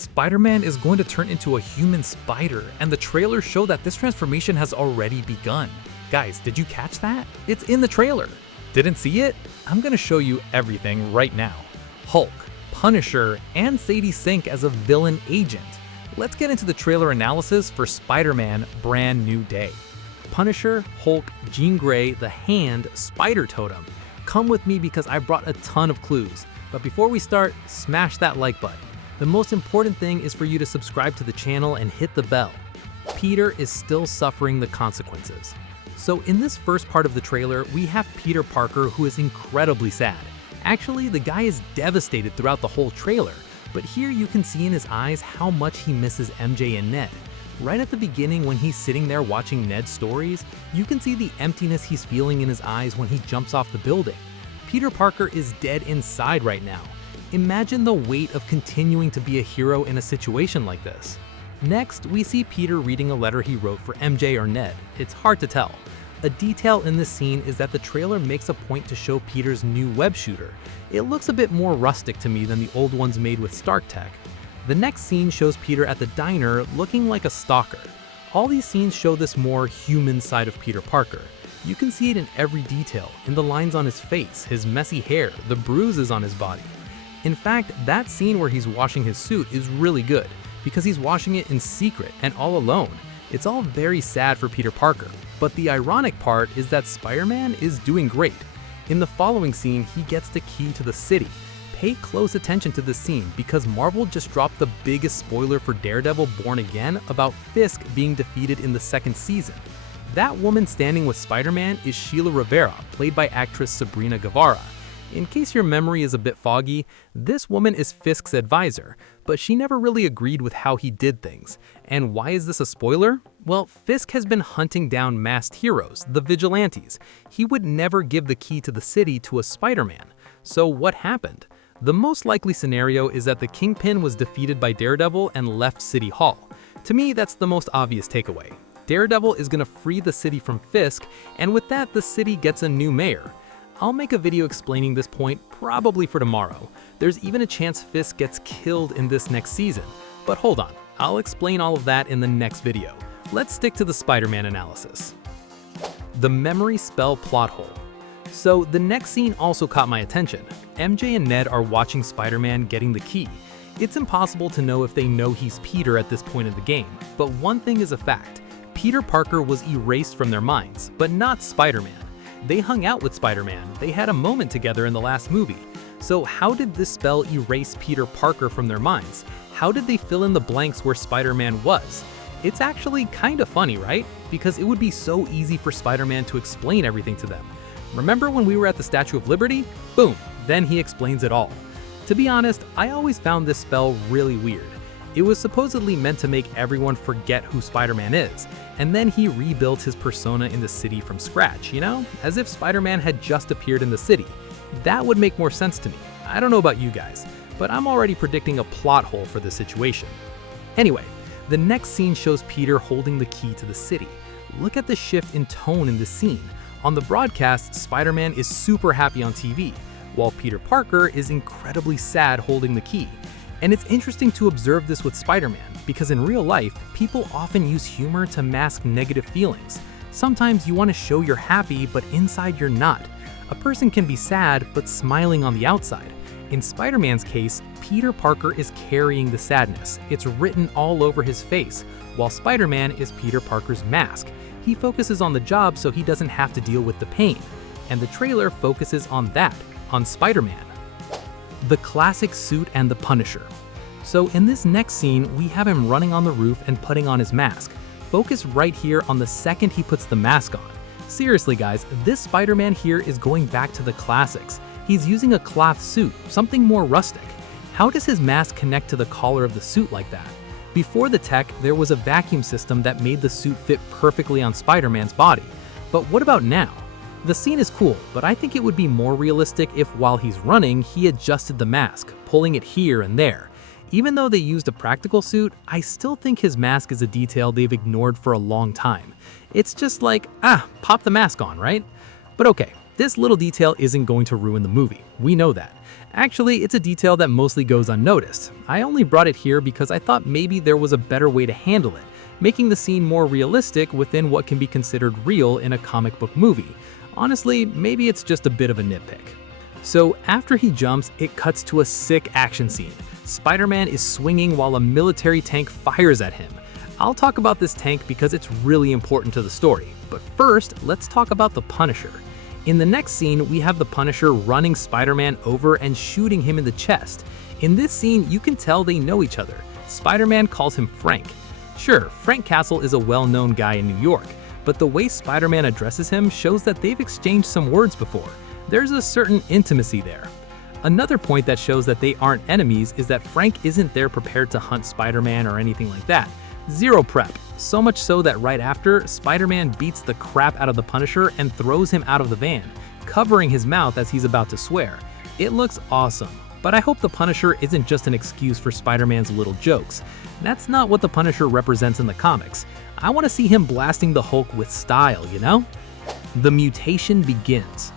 Spider-Man is going to turn into a human spider, and the trailers show that this transformation has already begun. Guys, did you catch that? It's in the trailer. Didn't see it? I'm gonna show you everything right now. Hulk, Punisher, and Sadie Sink as a villain agent. Let's get into the trailer analysis for Spider-Man Brand New Day. Punisher, Hulk, Jean Grey, The Hand, Spider-Totem. Come with me because I brought a ton of clues. But before we start, smash that like button. The most important thing is for you to subscribe to the channel and hit the bell. Peter is still suffering the consequences. So in this first part of the trailer, we have Peter Parker, who is incredibly sad. Actually, the guy is devastated throughout the whole trailer, but here you can see in his eyes how much he misses MJ and Ned. Right at the beginning, when he's sitting there watching Ned's stories, you can see the emptiness he's feeling in his eyes when he jumps off the building. Peter Parker is dead inside right now. Imagine the weight of continuing to be a hero in a situation like this. Next, we see Peter reading a letter he wrote for MJ or Ned. It's hard to tell. A detail in this scene is that the trailer makes a point to show Peter's new web shooter. It looks a bit more rustic to me than the old ones made with Stark tech. The next scene shows Peter at the diner looking like a stalker. All these scenes show this more human side of Peter Parker. You can see it in every detail, in the lines on his face, his messy hair, the bruises on his body. In fact, that scene where he's washing his suit is really good, because he's washing it in secret and all alone. It's all very sad for Peter Parker, but the ironic part is that Spider-Man is doing great. In the following scene, he gets the key to the city. Pay close attention to this scene because Marvel just dropped the biggest spoiler for Daredevil Born Again about Fisk being defeated in the second season. That woman standing with Spider-Man is Sheila Rivera, played by actress Sabrina Guevara. In case your memory is a bit foggy, this woman is Fisk's advisor, but she never really agreed with how he did things. And why is this a spoiler? Well, Fisk has been hunting down masked heroes, the vigilantes. He would never give the key to the city to a Spider-Man. So what happened? The most likely scenario is that the Kingpin was defeated by Daredevil and left City Hall. To me, that's the most obvious takeaway. Daredevil is going to free the city from Fisk, and with that, the city gets a new mayor. I'll make a video explaining this point probably for tomorrow. There's even a chance Fisk gets killed in this next season. But hold on, I'll explain all of that in the next video. Let's stick to the Spider-Man analysis. The memory spell plot hole. So the next scene also caught my attention. MJ and Ned are watching Spider-Man getting the key. It's impossible to know if they know he's Peter at this point in the game, but one thing is a fact. Peter Parker was erased from their minds, but not Spider-Man. They hung out with Spider-Man, they had a moment together in the last movie. So how did this spell erase Peter Parker from their minds? How did they fill in the blanks where Spider-Man was? It's actually kind of funny, right? Because it would be so easy for Spider-Man to explain everything to them. Remember when we were at the Statue of Liberty? Boom, then he explains it all. To be honest, I always found this spell really weird. It was supposedly meant to make everyone forget who Spider-Man is, and then he rebuilt his persona in the city from scratch, you know? As if Spider-Man had just appeared in the city. That would make more sense to me. I don't know about you guys, but I'm already predicting a plot hole for this situation. Anyway, the next scene shows Peter holding the key to the city. Look at the shift in tone in this scene. On the broadcast, Spider-Man is super happy on TV, while Peter Parker is incredibly sad holding the key. And it's interesting to observe this with Spider-Man, because in real life, people often use humor to mask negative feelings. Sometimes you want to show you're happy, but inside you're not. A person can be sad, but smiling on the outside. In Spider-Man's case, Peter Parker is carrying the sadness. It's written all over his face, while Spider-Man is Peter Parker's mask. He focuses on the job so he doesn't have to deal with the pain. And the trailer focuses on that, on Spider-Man. The classic suit and the Punisher. So in this next scene, we have him running on the roof and putting on his mask. Focus right here on the second he puts the mask on. Seriously guys, this Spider-Man here is going back to the classics. He's using a cloth suit, something more rustic. How does his mask connect to the collar of the suit like that? Before the tech, there was a vacuum system that made the suit fit perfectly on Spider-Man's body. But what about now? The scene is cool, but I think it would be more realistic if while he's running, he adjusted the mask, pulling it here and there. Even though they used a practical suit, I still think his mask is a detail they've ignored for a long time. It's just like, pop the mask on, right? But okay, this little detail isn't going to ruin the movie, we know that. Actually, it's a detail that mostly goes unnoticed. I only brought it here because I thought maybe there was a better way to handle it, making the scene more realistic within what can be considered real in a comic book movie. Honestly, maybe it's just a bit of a nitpick. So after he jumps, it cuts to a sick action scene. Spider-Man is swinging while a military tank fires at him. I'll talk about this tank because it's really important to the story. But first, let's talk about the Punisher. In the next scene, we have the Punisher running Spider-Man over and shooting him in the chest. In this scene, you can tell they know each other. Spider-Man calls him Frank. Sure, Frank Castle is a well-known guy in New York, but the way Spider-Man addresses him shows that they've exchanged some words before. There's a certain intimacy there. Another point that shows that they aren't enemies is that Frank isn't there prepared to hunt Spider-Man or anything like that. Zero prep. So much so that right after, Spider-Man beats the crap out of the Punisher and throws him out of the van, covering his mouth as he's about to swear. It looks awesome, but I hope the Punisher isn't just an excuse for Spider-Man's little jokes. That's not what the Punisher represents in the comics. I want to see him blasting the Hulk with style, you know? The mutation begins.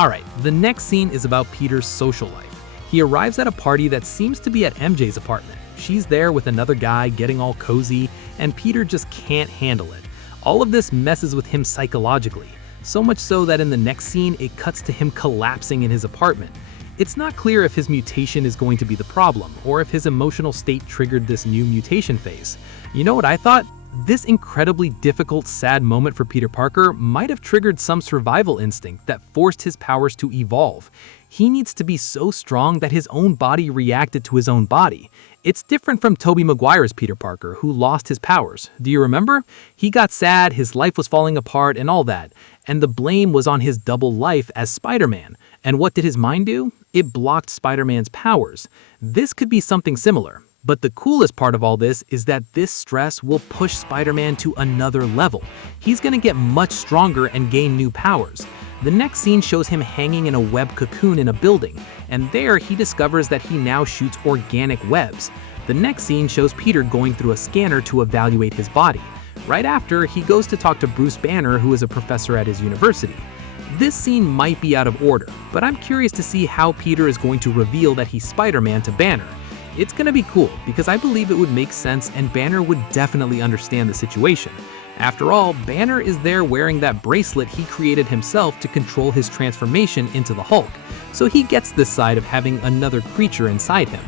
Alright, the next scene is about Peter's social life. He arrives at a party that seems to be at MJ's apartment. She's there with another guy getting all cozy, and Peter just can't handle it. All of this messes with him psychologically, so much so that in the next scene it cuts to him collapsing in his apartment. It's not clear if his mutation is going to be the problem, or if his emotional state triggered this new mutation phase. You know what I thought? This incredibly difficult, sad moment for Peter Parker might have triggered some survival instinct that forced his powers to evolve. He needs to be so strong that his own body reacted to his own body. It's different from Tobey Maguire's Peter Parker, who lost his powers. Do you remember? He got sad, his life was falling apart, and all that. And the blame was on his double life as Spider-Man. And what did his mind do? It blocked Spider-Man's powers. This could be something similar. But the coolest part of all this is that this stress will push Spider-Man to another level. He's gonna get much stronger and gain new powers. The next scene shows him hanging in a web cocoon in a building, and there he discovers that he now shoots organic webs. The next scene shows Peter going through a scanner to evaluate his body. Right after, he goes to talk to Bruce Banner, who is a professor at his university. This scene might be out of order, but I'm curious to see how Peter is going to reveal that he's Spider-Man to Banner. It's gonna be cool, because I believe it would make sense and Banner would definitely understand the situation. After all, Banner is there wearing that bracelet he created himself to control his transformation into the Hulk, so he gets this side of having another creature inside him.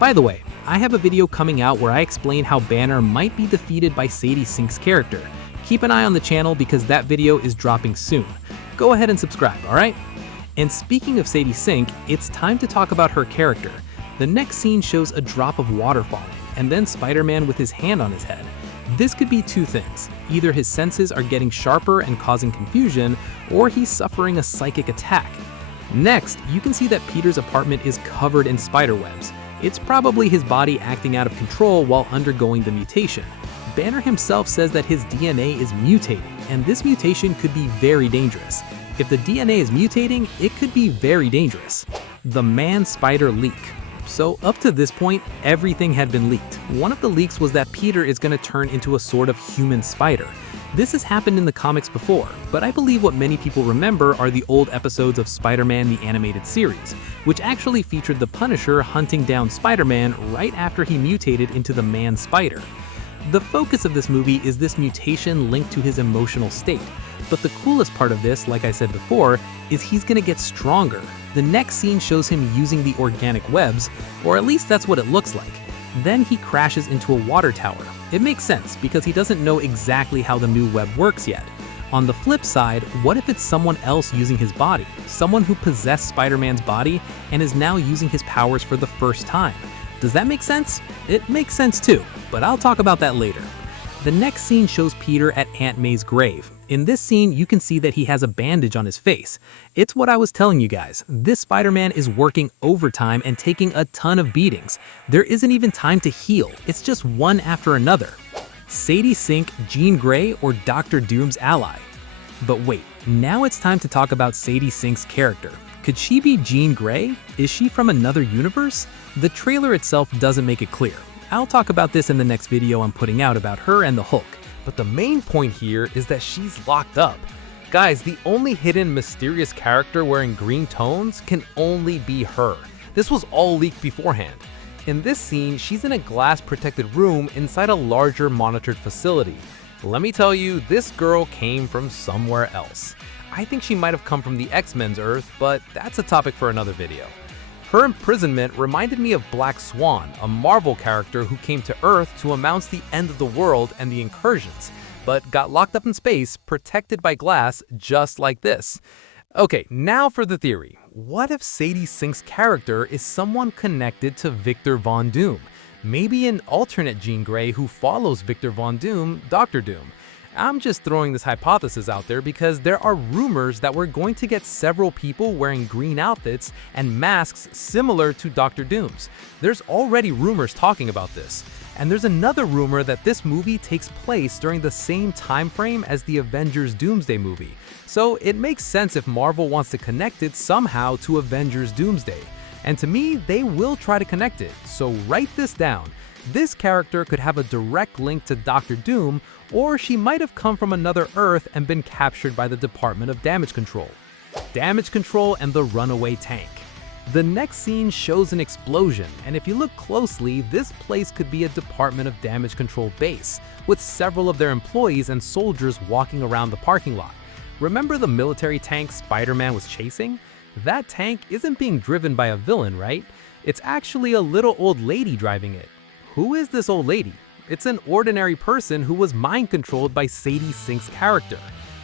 By the way, I have a video coming out where I explain how Banner might be defeated by Sadie Sink's character. Keep an eye on the channel because that video is dropping soon. Go ahead and subscribe, alright? And speaking of Sadie Sink, it's time to talk about her character. The next scene shows a drop of water falling, and then Spider-Man with his hand on his head. This could be two things. Either his senses are getting sharper and causing confusion, or he's suffering a psychic attack. Next, you can see that Peter's apartment is covered in spiderwebs. It's probably his body acting out of control while undergoing the mutation. Banner himself says that his DNA is mutating, and this mutation could be very dangerous. If the DNA is mutating, it could be very dangerous. The Man-Spider leak. So up to this point, everything had been leaked. One of the leaks was that Peter is going to turn into a sort of human spider. This has happened in the comics before, but I believe what many people remember are the old episodes of Spider-Man the Animated Series, which actually featured the Punisher hunting down Spider-Man right after he mutated into the Man-Spider. The focus of this movie is this mutation linked to his emotional state, but the coolest part of this, like I said before, is he's gonna get stronger. The next scene shows him using the organic webs, or at least that's what it looks like. Then he crashes into a water tower. It makes sense because he doesn't know exactly how the new web works yet. On the flip side, what if it's someone else using his body? Someone who possessed Spider-Man's body and is now using his powers for the first time. Does that make sense? It makes sense too, but I'll talk about that later. The next scene shows Peter at Aunt May's grave. In this scene, you can see that he has a bandage on his face. It's what I was telling you guys. This Spider-Man is working overtime and taking a ton of beatings. There isn't even time to heal. It's just one after another. Sadie Sink, Jean Grey, or Dr. Doom's ally? But wait, now it's time to talk about Sadie Sink's character. Could she be Jean Grey? Is she from another universe? The trailer itself doesn't make it clear. I'll talk about this in the next video I'm putting out about her and the Hulk. But the main point here is that she's locked up. Guys, the only hidden mysterious character wearing green tones can only be her. This was all leaked beforehand. In this scene, she's in a glass-protected room inside a larger monitored facility. Let me tell you, this girl came from somewhere else. I think she might have come from the X-Men's Earth, but that's a topic for another video. Her imprisonment reminded me of Black Swan, a Marvel character who came to Earth to announce the end of the world and the incursions, but got locked up in space, protected by glass, just like this. Okay, now for the theory. What if Sadie Sink's character is someone connected to Victor Von Doom? Maybe an alternate Jean Grey who follows Victor Von Doom, Dr. Doom. I'm just throwing this hypothesis out there because there are rumors that we're going to get several people wearing green outfits and masks similar to Dr. Doom's. There's already rumors talking about this. And there's another rumor that this movie takes place during the same time frame as the Avengers Doomsday movie. So it makes sense if Marvel wants to connect it somehow to Avengers Doomsday. And to me, they will try to connect it, so write this down. This character could have a direct link to Dr. Doom, or she might have come from another Earth and been captured by the Department of Damage Control. Damage Control and the runaway tank. The next scene shows an explosion, and if you look closely, this place could be a Department of Damage Control base, with several of their employees and soldiers walking around the parking lot. Remember the military tank Spider-Man was chasing? That tank isn't being driven by a villain, right? It's actually a little old lady driving it. Who is this old lady? It's an ordinary person who was mind-controlled by Sadie Sink's character.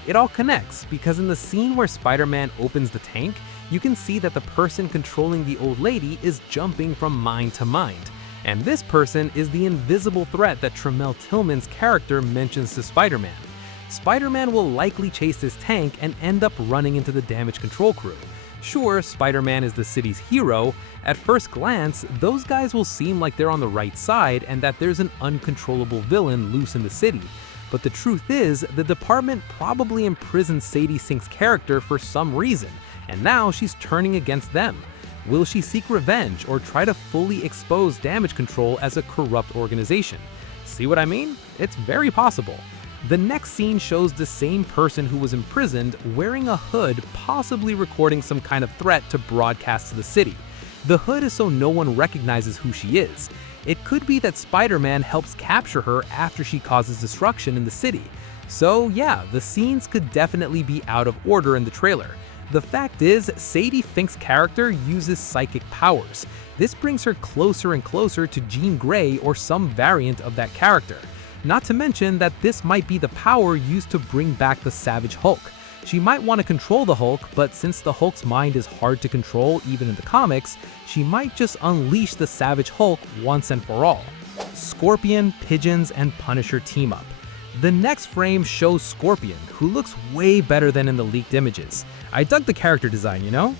It all connects because in the scene where Spider-Man opens the tank, you can see that the person controlling the old lady is jumping from mind to mind. And this person is the invisible threat that Tremel Tillman's character mentions to Spider-Man. Spider-Man will likely chase this tank and end up running into the damage control crew. Sure, Spider-Man is the city's hero. At first glance, those guys will seem like they're on the right side and that there's an uncontrollable villain loose in the city. But the truth is, the department probably imprisoned Sadie Sink's character for some reason, and now she's turning against them. Will she seek revenge or try to fully expose damage control as a corrupt organization? See what I mean? It's very possible. The next scene shows the same person who was imprisoned wearing a hood, possibly recording some kind of threat to broadcast to the city. The hood is so no one recognizes who she is. It could be that Spider-Man helps capture her after she causes destruction in the city. So yeah, the scenes could definitely be out of order in the trailer. The fact is, Sadie Sink's character uses psychic powers. This brings her closer and closer to Jean Grey or some variant of that character. Not to mention that this might be the power used to bring back the Savage Hulk. She might want to control the Hulk, but since the Hulk's mind is hard to control even in the comics, she might just unleash the Savage Hulk once and for all. Scorpion, Pigeons, and Punisher team up. The next frame shows Scorpion, who looks way better than in the leaked images. I dug the character design, you know?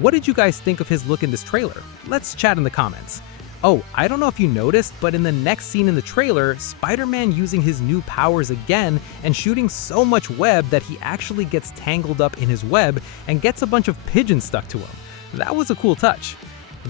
What did you guys think of his look in this trailer? Let's chat in the comments. Oh, I don't know if you noticed, but in the next scene in the trailer, Spider-Man using his new powers again and shooting so much web that he actually gets tangled up in his web and gets a bunch of pigeons stuck to him. That was a cool touch.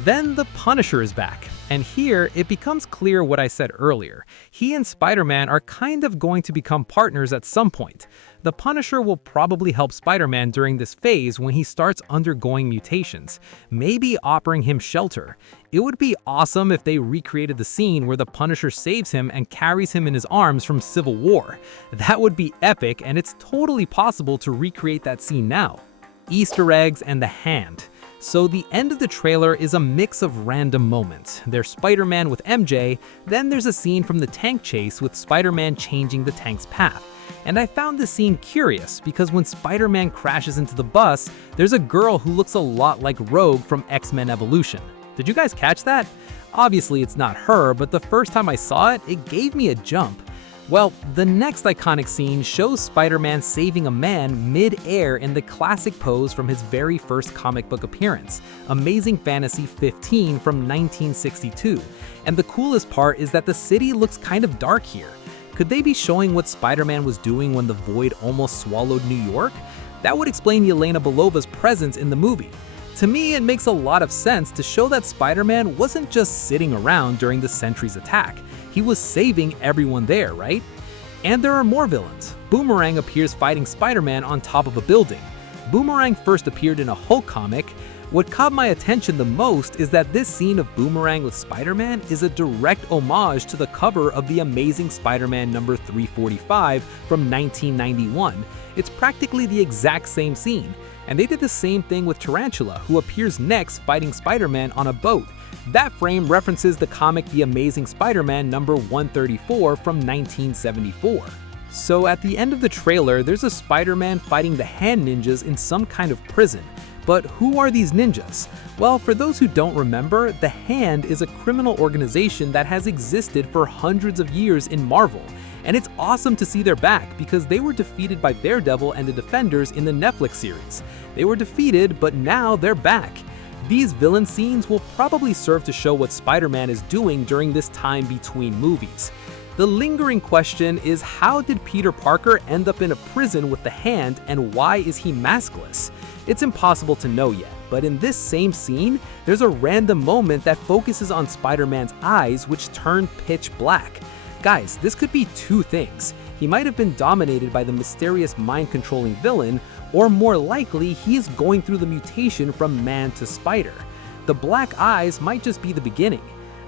Then the Punisher is back, and here it becomes clear what I said earlier. He and Spider-Man are kind of going to become partners at some point. The Punisher will probably help Spider-Man during this phase when he starts undergoing mutations, maybe offering him shelter. It would be awesome if they recreated the scene where the Punisher saves him and carries him in his arms from Civil War. That would be epic, and it's totally possible to recreate that scene now. Easter eggs and the hand. So the end of the trailer is a mix of random moments. There's Spider-Man with MJ, then there's a scene from the tank chase with Spider-Man changing the tank's path. And I found this scene curious because when Spider-Man crashes into the bus, there's a girl who looks a lot like Rogue from X-Men Evolution. Did you guys catch that? Obviously it's not her, but the first time I saw it, it gave me a jump. Well, the next iconic scene shows Spider-Man saving a man mid-air in the classic pose from his very first comic book appearance, Amazing Fantasy 15 from 1962. And the coolest part is that the city looks kind of dark here. Could they be showing what Spider-Man was doing when the Void almost swallowed New York? That would explain Yelena Belova's presence in the movie. To me, it makes a lot of sense to show that Spider-Man wasn't just sitting around during the Sentry's attack. He was saving everyone there, right? And there are more villains. Boomerang appears fighting Spider-Man on top of a building. Boomerang first appeared in a Hulk comic. What caught my attention the most is that this scene of Boomerang with Spider-Man is a direct homage to the cover of The Amazing Spider-Man number 345 from 1991. It's practically the exact same scene, and they did the same thing with Tarantula, who appears next fighting Spider-Man on a boat. That frame references the comic The Amazing Spider-Man number 134 from 1974. So at the end of the trailer, there's a Spider-Man fighting the hand ninjas in some kind of prison. But who are these ninjas? Well, for those who don't remember, the Hand is a criminal organization that has existed for hundreds of years in Marvel. And it's awesome to see they're back because they were defeated by Daredevil and the Defenders in the Netflix series. They were defeated, but now they're back. These villain scenes will probably serve to show what Spider-Man is doing during this time between movies. The lingering question is, how did Peter Parker end up in a prison with the Hand, and why is he maskless? It's impossible to know yet, but in this same scene, there's a random moment that focuses on Spider-Man's eyes, which turn pitch black. Guys, this could be two things. He might have been dominated by the mysterious mind-controlling villain, or more likely, he is going through the mutation from man to spider. The black eyes might just be the beginning.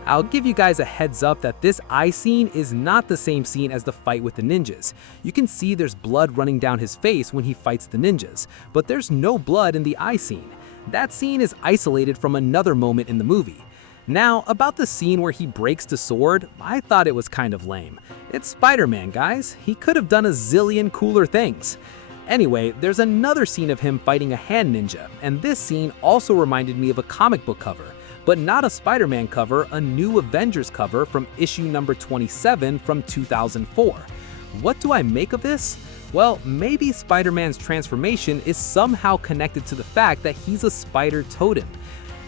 I'll give you guys a heads up that this eye scene is not the same scene as the fight with the ninjas. You can see there's blood running down his face when he fights the ninjas, but there's no blood in the eye scene. That scene is isolated from another moment in the movie. Now, about the scene where he breaks the sword, I thought it was kind of lame. It's Spider-Man, guys. He could have done a zillion cooler things. Anyway, there's another scene of him fighting a hand ninja, and this scene also reminded me of a comic book cover. But not a Spider-Man cover, a new Avengers cover from issue number 27 from 2004. What do I make of this? Well, maybe Spider-Man's transformation is somehow connected to the fact that he's a Spider-Totem.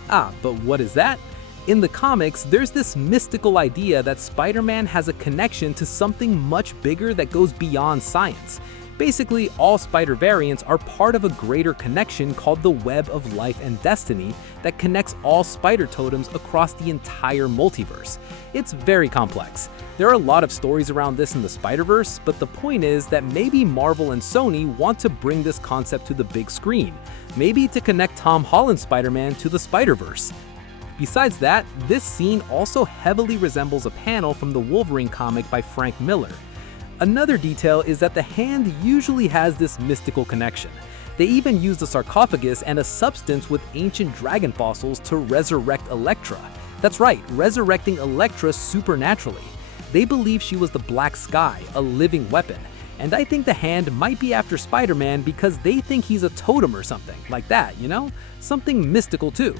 But what is that? In the comics, there's this mystical idea that Spider-Man has a connection to something much bigger that goes beyond science. Basically, all Spider variants are part of a greater connection called the Web of Life and Destiny that connects all Spider-Totems across the entire multiverse. It's very complex. There are a lot of stories around this in the Spider-Verse, but the point is that maybe Marvel and Sony want to bring this concept to the big screen, maybe to connect Tom Holland's Spider-Man to the Spider-Verse. Besides that, this scene also heavily resembles a panel from the Wolverine comic by Frank Miller. Another detail is that the Hand usually has this mystical connection. They even used a sarcophagus and a substance with ancient dragon fossils to resurrect Elektra. That's right, resurrecting Elektra supernaturally. They believe she was the Black Sky, a living weapon. And I think the Hand might be after Spider-Man because they think he's a totem or something like that, you know? Something mystical too.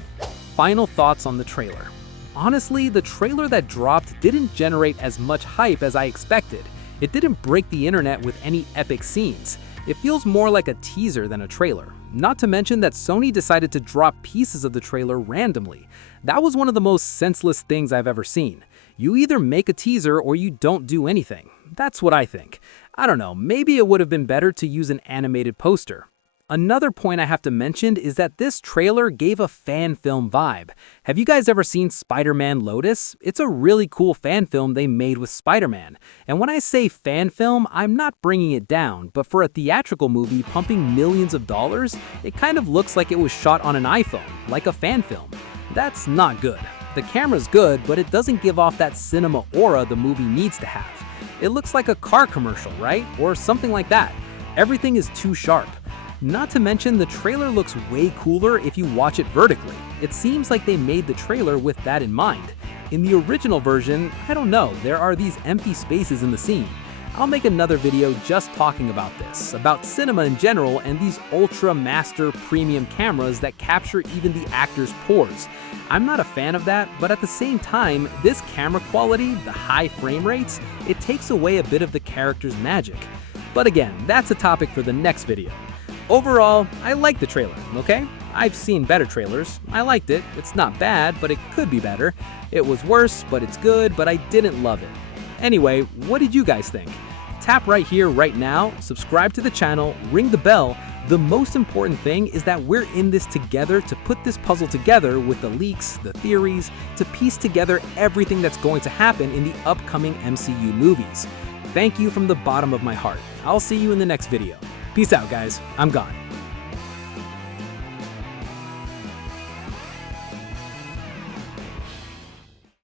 Final thoughts on the trailer. Honestly, the trailer that dropped didn't generate as much hype as I expected. It didn't break the internet with any epic scenes. It feels more like a teaser than a trailer. Not to mention that Sony decided to drop pieces of the trailer randomly. That was one of the most senseless things I've ever seen. You either make a teaser or you don't do anything. That's what I think. I don't know, maybe it would have been better to use an animated poster. Another point I have to mention is that this trailer gave a fan film vibe. Have you guys ever seen Spider-Man Lotus? It's a really cool fan film they made with Spider-Man. And when I say fan film, I'm not bringing it down, but for a theatrical movie pumping millions of dollars, it kind of looks like it was shot on an iPhone, like a fan film. That's not good. The camera's good, but it doesn't give off that cinema aura the movie needs to have. It looks like a car commercial, right? Or something like that. Everything is too sharp. Not to mention, the trailer looks way cooler if you watch it vertically. It seems like they made the trailer with that in mind. In the original version, I don't know, there are these empty spaces in the scene. I'll make another video just talking about this, about cinema in general and these ultra master premium cameras that capture even the actors' pores. I'm not a fan of that, but at the same time, this camera quality, the high frame rates, it takes away a bit of the character's magic. But again, that's a topic for the next video. Overall, I like the trailer, okay? I've seen better trailers. I liked it. It's not bad, but it could be better. It was worse, but it's good, but I didn't love it. Anyway, what did you guys think? Tap right here, right now, subscribe to the channel, ring the bell. The most important thing is that we're in this together to put this puzzle together with the leaks, the theories, to piece together everything that's going to happen in the upcoming MCU movies. Thank you from the bottom of my heart. I'll see you in the next video. Peace out, guys. I'm gone.